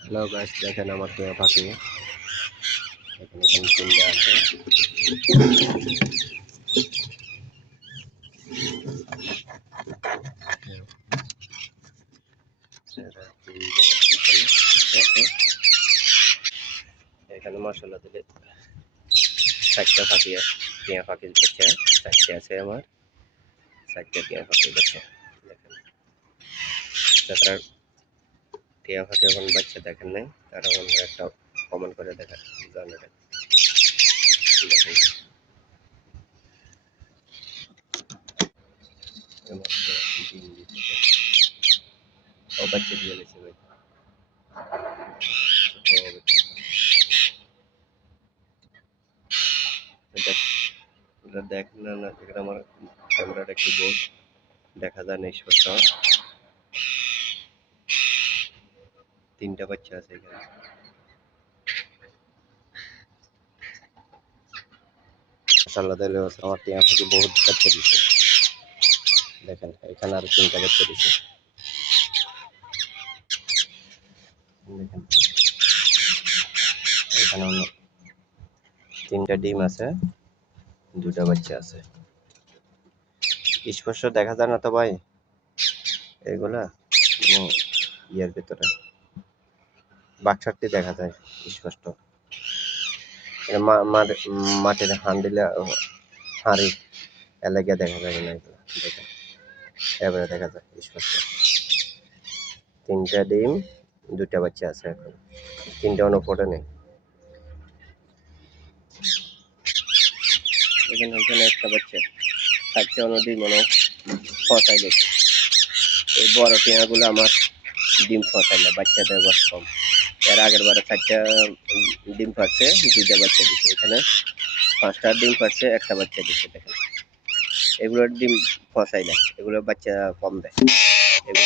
Hello guys, দেখেন আমার টিয়া পাখি এখানে তিনটা আছে। এখানে মশলা দিলে 4টা পাখি আছে, টিয়া পাখির বাচ্চা 4টে আছে আমার, 4টে টিয়া পাখির বাচ্চা। দেখেন যারা টিয়া পাখি এখন বাচ্চা দেখেন নাই তারা বন্ধুরা একটা কমেন্ট করে দেখেন জানেন। দেখেন ও বাচ্চা দিয়ে গেছে ভাই। দেখেন না, এখানে আমার ক্যামেরাটা একটু বোঝ দেখা যায় না স্পষ্ট। 3টা বাচ্চা আছে এখানে। মাশাআল্লাহ দিলে আমার টিয়া পাখি বহুত বাচ্চা দিচ্ছে। দেখেন এখানে আরো 3টা বাচ্চা দিচ্ছে। দেখেন এখানে 3টা ডিম আছে, 2টা বাচ্চা আছে। স্পষ্ট দেখা যায় না তো ভাই এগুলা ইয়ার ভিতরে বাক্সারটি দেখা যায় স্পষ্ট। মাটির হান্ডিলে হাঁড়ি এলাকা দেখা যাবে না এগুলো। দেখেন এবারে দেখা যায় স্পষ্ট। 3টা ডিম 2টা বাচ্চা আছে এখন, 3টা অন্য ফোটে নেই। এখানে একটা বাচ্চা 4টে অন্য ডিম অন্য ফসাই লেগে। এই বড় টিয়াগুলো আমার ডিম ফসাইলে বাচ্চা দেয় বস কম। এর আগের বারে 4টা ডিম পাচ্ছে, 2টা বাচ্চা দিচ্ছে। এখানে 5টা ডিম পাচ্ছে, একটা বাচ্চা দিচ্ছে। দেখেন এগুলোর ডিম ফসাই না, এগুলোর বাচ্চা কম দেয়। এগুলো